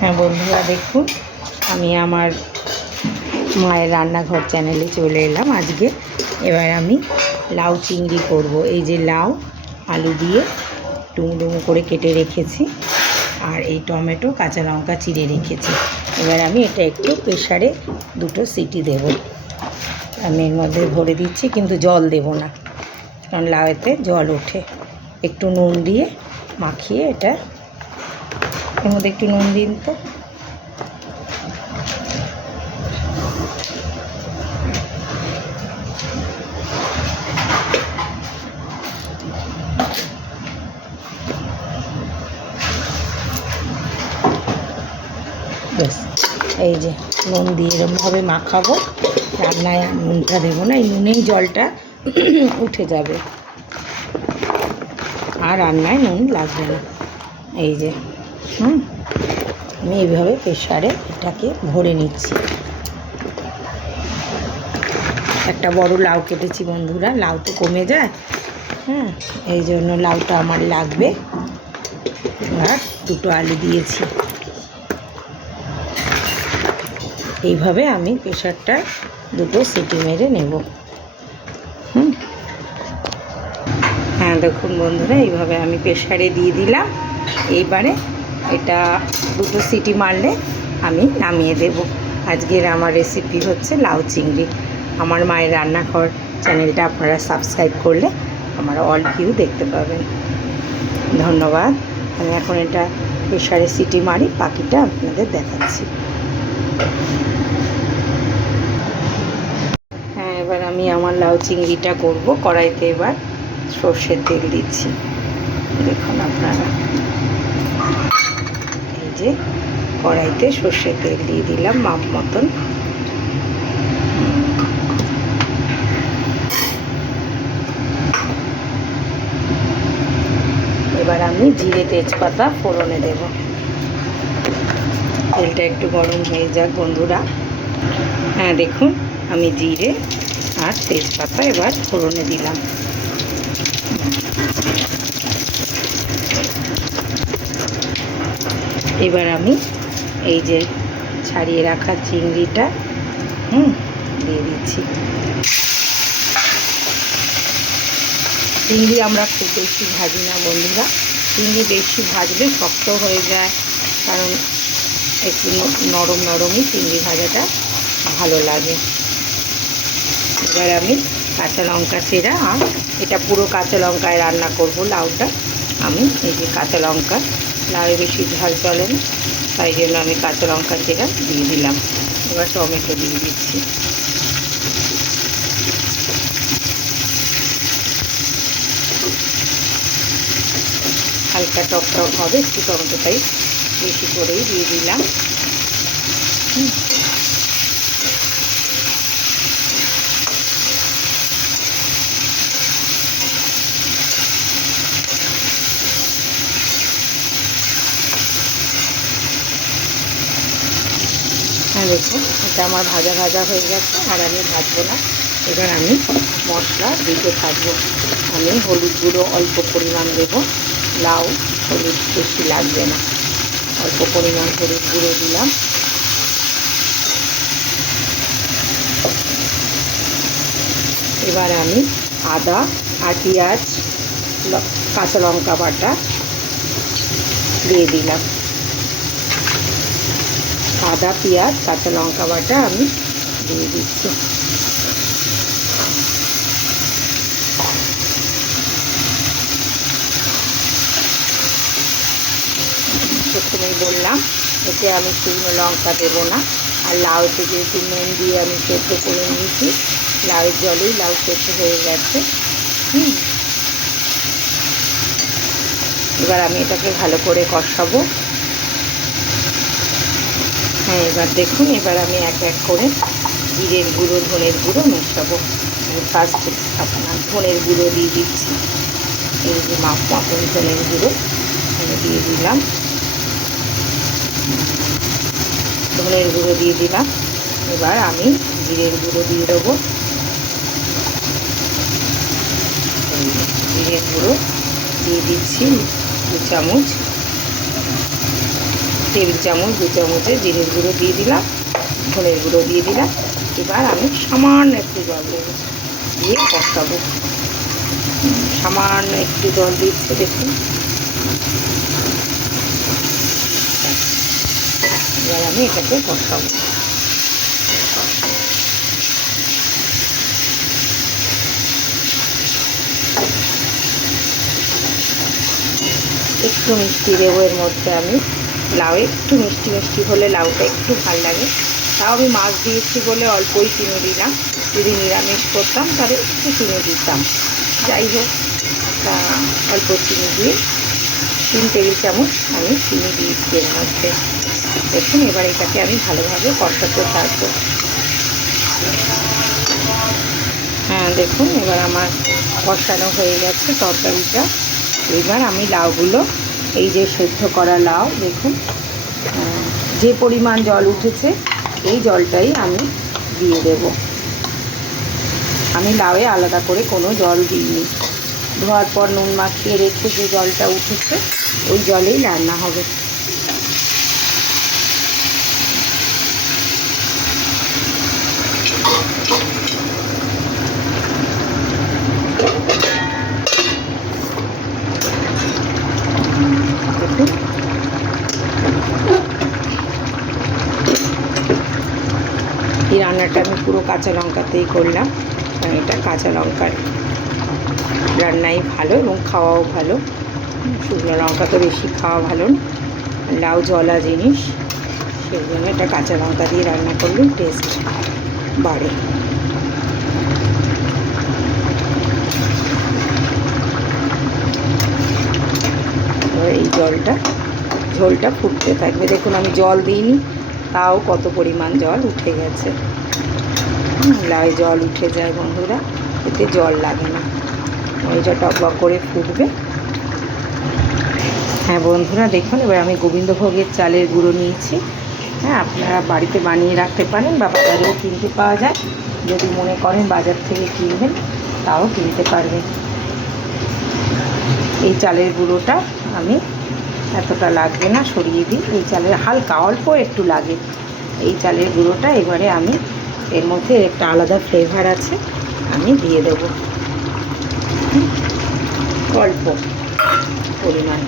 হ্যাঁ বন্ধুরা, দেখুন, আমি আমার মায়ের রান্নাঘর চ্যানেলে চলে এলাম আজকে। এবার আমি লাউ চিংড়ি করব। এই যে লাউ, আলু দিয়ে ডুমো ডুমো করে কেটে রেখেছি আর এই টমেটো, কাঁচা লঙ্কা চিড়ে রেখেছি। এবার আমি এটা একটু প্রেশারে দুটো সিটি দেব। আমি এর মধ্যে ভরে দিচ্ছি, কিন্তু জল দেব না, কারণ লাউতে জল ওঠে। একটু নুন দিয়ে মাখিয়ে এটা। এর মধ্যে একটু নুন দিন তো এই যে নুন দিয়ে এরমভাবে মাখাবো। রান্নায় নুনটা দেবো না, এই নুনেই জলটা উঠে যাবে। আর রান্নায় নুন লাগবে না। এই যে, হুম, আমি এইভাবে প্রেশারে এটাকে ভরে নিচ্ছি। একটা বড় লাউ কেটেছি বন্ধুরা, লাউ তো কমে যায়। হ্যাঁ এই জন্য লাউটা আমার লাগবে। আর দুটো আলু দিয়েছি। এইভাবে আমি প্রেশারটা দুটো সিটি মেরে নেব। দেখুন বন্ধুরা, এইভাবে আমি প্রেশারে দিয়ে দিলাম। এইবারে এটা দুটো সিটি মারলে আমি নামিয়ে দেব। আজকের আমার রেসিপি হচ্ছে লাউ চিংড়ি। আমার মায়ের রান্নাঘর চ্যানেলটা আপনারা সাবস্ক্রাইব করলে আমার অল ভিউ দেখতে পাবেন। ধন্যবাদ। আমি এখন এটা প্রেশারে সিটি মারি পাখিটা আপনাদের দেখাচ্ছি। হ্যাঁ এবার আমি আমার লাউ চিংড়িটা করব কড়াইতে এবার। সর্ষের তেল দিচ্ছি। দেখুন আপনারা। এই যে কড়াইতে সর্ষের তেল দিয়ে দিলাম মাপ মতন। এবার আমি জিরে তেজপাতা ফোড়নে দেব। তেলটা একটু গরম হয়ে যাক বন্ধুরা। হ্যাঁ দেখুন, আমি জিরে আর তেজপাতা এবার ফোড়নে দিলাম। এবার আমি এই যে ছাড়িয়ে রাখা চিংড়িটা, হুম, দিয়ে দিচ্ছি। চিংড়ি আমরা খুব বেশি ভাজি না বন্ধুরা। চিংড়ি বেশি ভাজলে শক্ত হয়ে যায়, কারণ একটু নরম নরমই চিংড়ি ভাজাটা ভালো লাগে। এবার আমি কাঁচা লঙ্কা চেরা, আর এটা পুরো কাঁচা লঙ্কায় রান্না করব, লাউটা। আমি এই যে কাঁচা লঙ্কা, লাউয়ে বেশি ঝাল চলে না, তাই জন্য আমি কাঁচা লঙ্কা চেরা দিয়ে দিলাম। এবার টমেটো দিয়ে দিচ্ছি। হালকা টক টক হবে, একটু টমেটোটাই বেশি করেই দিয়ে দিলাম। হুম। দেখুন এটা আমার ভাজা ভাজা হয়ে গেছে, আর আমি ভাজবো না। এবার আমি মশলা দিতে থাকব। আমি হলুদ গুঁড়ো অল্প পরিমাণ দেব। লাউ, হলুদ বেশি লাগবে না। অল্প পরিমাণ হলুদ গুঁড়ো দিলাম। এবার আমি আদা আর পেঁয়াজ কাঁচা লঙ্কা বাটা দিয়ে দিলাম। আদা, পেঁয়াজ, কাঁচা লঙ্কা বাটা আমি দিয়ে দিচ্ছি। প্রথমেই বললাম, এতে আমি শুকনো লঙ্কা দেবো না। আর লাউতে যেহেতু নুন দিয়ে আমি সেদ্ধ করে নিয়েছি। লাউয়ের জলেই লাউ সেদ্ধ হয়ে গেছে। হুম। এবার আমি এটাকে ভালো করে কষাবো। হ্যাঁ এবার দেখুন, এবার আমি এক এক করে জিরের গুঁড়ো, ধনের গুঁড়ো মেশাবো। ফার্স্ট আপনার ধনের গুঁড়ো দিয়ে দিচ্ছি। এই যে মাপ মতন ধনের গুঁড়ো দিয়ে দিলাম। ধনের গুঁড়ো দিয়ে দিলাম। এবার আমি জিরের গুঁড়ো দিয়ে দেবো। জিরের গুঁড়ো দিয়ে দিচ্ছি দু চামচ। টেবিল চামচ, দু চামচে জিরের গুঁড়ো দিয়ে দিলাম, ধনের গুঁড়ো দিয়ে দিলাম। এবার আমি সামান্য একটু জল দেবো দিয়ে কষাবো। সামান্য একটু জল দিচ্ছে, দেখুন। এবার আমি এটাকে কষাবো। একটু মিষ্টি দেবো এর মধ্যে আমি। লাউ একটু মিষ্টি মিষ্টি হলে লাউটা একটু ভালো লাগে। তাও আমি মাছ দিয়েছি বলে অল্পই চিনি দিলাম। যদি নিরামিষ করতাম তাহলে একটু চিনি দিতাম। যাই হোক, তা অল্প চিনি দিয়ে তিন টেবিল চামচ আমি চিনি দিয়েছি এর মধ্যে। দেখুন, এবার এটাকে আমি ভালোভাবে কষাতে থাকব হ্যাঁ দেখুন, এবার আমার কষানো হয়ে গেছে তরকারিটা। এবার আমি লাউগুলো এই যে সেদ্ধ করা লাউ, দেখুন। যে পরিমাণ জল উঠেছে, এই জলটাই আমি দিয়ে দেব। আমি লাউয়ে আলাদা করে কোনো জল দিইনি। ধোয়ার পর নুন মাখিয়ে রেখে যে জলটা উঠেছে, ওই জলেই রান্না হবে দেখুন এই রান্নাটা আমি পুরো কাঁচা লঙ্কাতেই করলাম। কারণ এটা কাঁচা লঙ্কার রান্নাই ভালো এবং খাওয়াও ভালো। শুকনো লঙ্কা তো বেশি খাওয়া ভালো লাউ জলা জিনিস, সেই জন্য এটা কাঁচা লঙ্কা দিয়ে রান্না করলে টেস্ট বাড়ে। এই জলটা, ঝোলটা ফুটতে থাকবে। দেখুন আমি জল দিইনি। তাও কত পরিমাণ জল উঠে গেছে। লাউ জল উঠে যায় বন্ধুরা, এতে জল লাগে না। ওইটা টকবক করে ফুটবে। হ্যাঁ বন্ধুরা, দেখুন, এবার আমি গোবিন্দভোগের চালের গুঁড়ো নিয়েছি। হ্যাঁ আপনারা বাড়িতে বানিয়ে রাখতে পারেন বা বাজারেও কিনতে পাওয়া যায়। যদি মনে করেন বাজার থেকে কিনবেন, তাও কিনতে পারবেন। এই চালের গুঁড়োটা আমি এতটা লাগবে না, সরিয়ে দিই। এই চালের হালকা, অল্প একটু লাগে। এই চালের গুঁড়োটা এবারে আমি এর মধ্যে একটা আলাদা ফ্লেভার আছে, আমি দিয়ে দেব। অল্প পরিমাণ।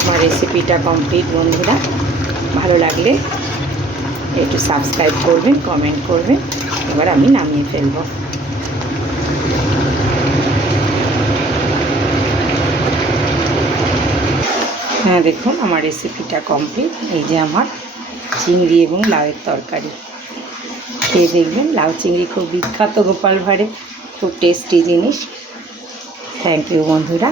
আমার রেসিপিটা কমপ্লিট বন্ধুরা। ভালো লাগলে একটু সাবস্ক্রাইব করবেন কমেন্ট করবেন। এবার আমি নামিয়ে ফেলব হ্যাঁ দেখুন, আমার রেসিপিটা কমপ্লিট এই যে আমার চিংড়ি এবং লাউয়ের তরকারি। খেয়ে দেখবেন, লাউ চিংড়ি খুব বিখ্যাত গোপাল ভাড়ে খুব টেস্টি জিনিস। থ্যাংক ইউ বন্ধুরা।